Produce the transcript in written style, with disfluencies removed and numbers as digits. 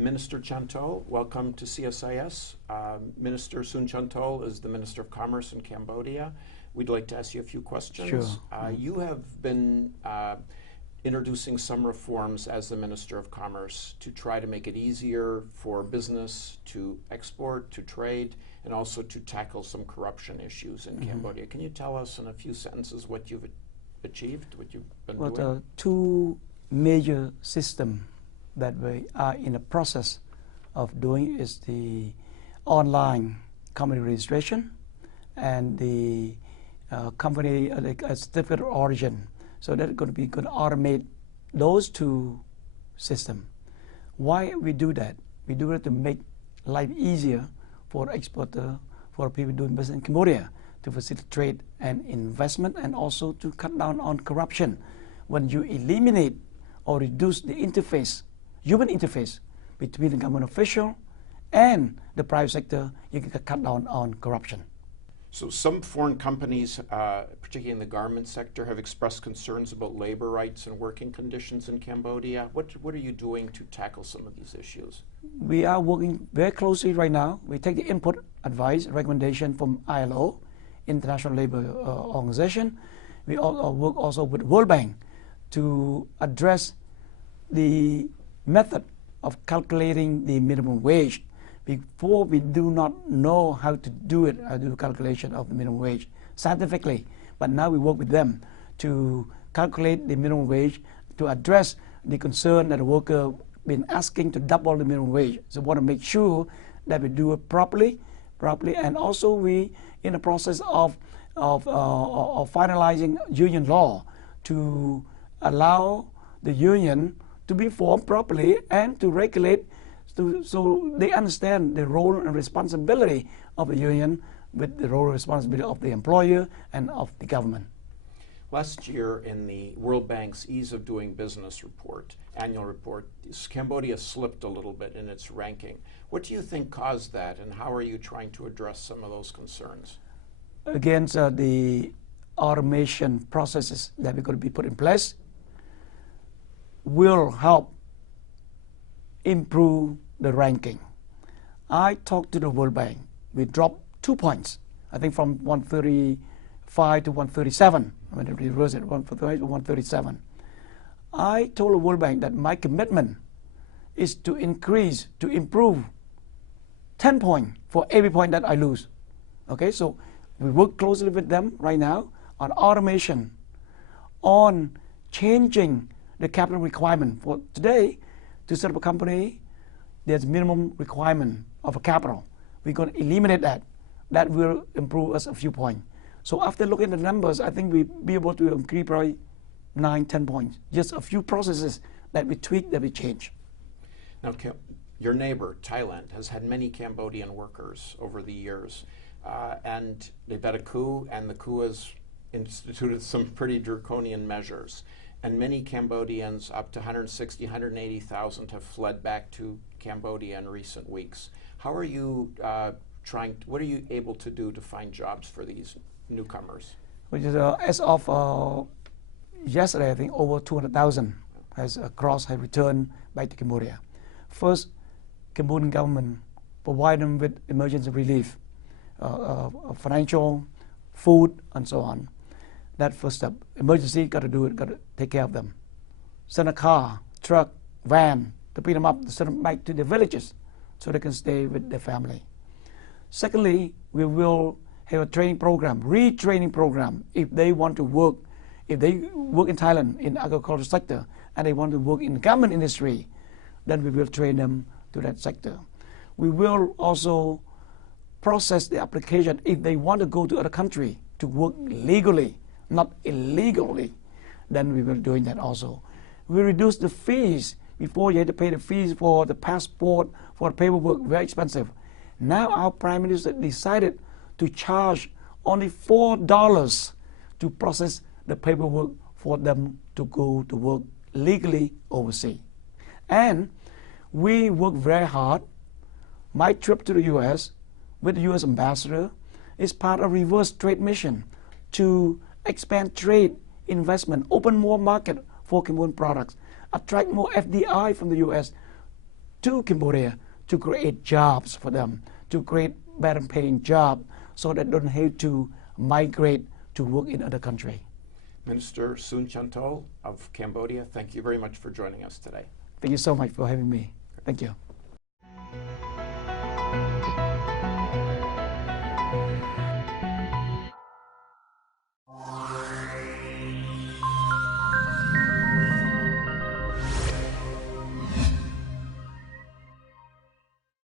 Minister Chanthol, welcome to CSIS. Minister Sun Chanthol is the Minister of Commerce in Cambodia. We'd like to ask you a few questions. Sure. You have been introducing some reforms as the Minister of Commerce to try to make it easier for business to export, to trade, and also to tackle some corruption issues in Cambodia. Can you tell us in a few sentences what you've achieved, what you've been doing? The two major systems that we are in the process of doing is the online company registration and the company certificate of origin. So that's going to automate those two systems. Why we do that? We do it to make life easier for exporter, for people doing business in Cambodia, to facilitate trade and investment, and also to cut down on corruption. When you eliminate or reduce the interface, human interface between the government official and the private sector, you can cut down on corruption. So some foreign companies, particularly in the garment sector, have expressed concerns about labor rights and working conditions in Cambodia. What are you doing to tackle some of these issues? We are working very closely right now. We take the input, advice, recommendation from ILO, International Labour Organization. We work also with World Bank to address the method of calculating the minimum wage. Before, we do not know how to do it, how to do calculation of the minimum wage scientifically, but now we work with them to calculate the minimum wage to address the concern that the worker been asking to double the minimum wage. So we want to make sure that we do it properly, and also we in the process of finalizing union law to allow the union to be formed properly and to regulate so they understand the role and responsibility of the union with the role and responsibility of the employer and of the government. Last year in the World Bank's Ease of Doing Business report, annual report, Cambodia slipped a little bit in its ranking. What do you think caused that, and how are you trying to address some of those concerns? Again, the automation processes that we're going to be put in place will help improve the ranking. I talked to the World Bank. We dropped 2 points, I think from 135 to 137. I'm going to reverse it, 135 to 137. I told the World Bank that my commitment is to improve 10 points for every point that I lose. Okay, so we work closely with them right now on automation, on changing the capital requirement. For today, to set up a company, there's minimum requirement of a capital. We're going to eliminate that. That will improve us a few points. So after looking at the numbers, I think we'll be able to increase probably 9-10 points. Just a few processes that we tweak, that we change. Now, your neighbor, Thailand, has had many Cambodian workers over the years. And they've had a coup, and the coup has instituted some pretty draconian measures. And many Cambodians, up to 160, 180,000, have fled back to Cambodia in recent weeks. How are you what are you able to do to find jobs for these newcomers? Which is, as of yesterday, I think over 200,000 has returned back to Cambodia. First, Cambodian government provide them with emergency relief, financial, food, and so on. That first step. Emergency, got to do it, got to take care of them. Send a car, truck, van to pick them up, to send them back to their villages so they can stay with their family. Secondly, we will have a training program, retraining program. If they want to work, if they work in Thailand in agricultural sector and they want to work in the garment industry, then we will train them to that sector. We will also process the application if they want to go to other country to work legally, not illegally, then we will be doing that also. We reduce the fees. Before, you had to pay the fees for the passport, for the paperwork, very expensive. Now our Prime Minister decided to charge only $4 to process the paperwork for them to go to work legally overseas. And we work very hard. My trip to the U.S. with the U.S. ambassador is part of reverse trade mission to expand trade, investment, open more market for Cambodian products, attract more FDI from the U.S. to Cambodia to create jobs for them, to create better paying jobs so they don't have to migrate to work in other country. Minister Sun Chanthol of Cambodia, thank you very much for joining us today. Thank you so much for having me. Thank you.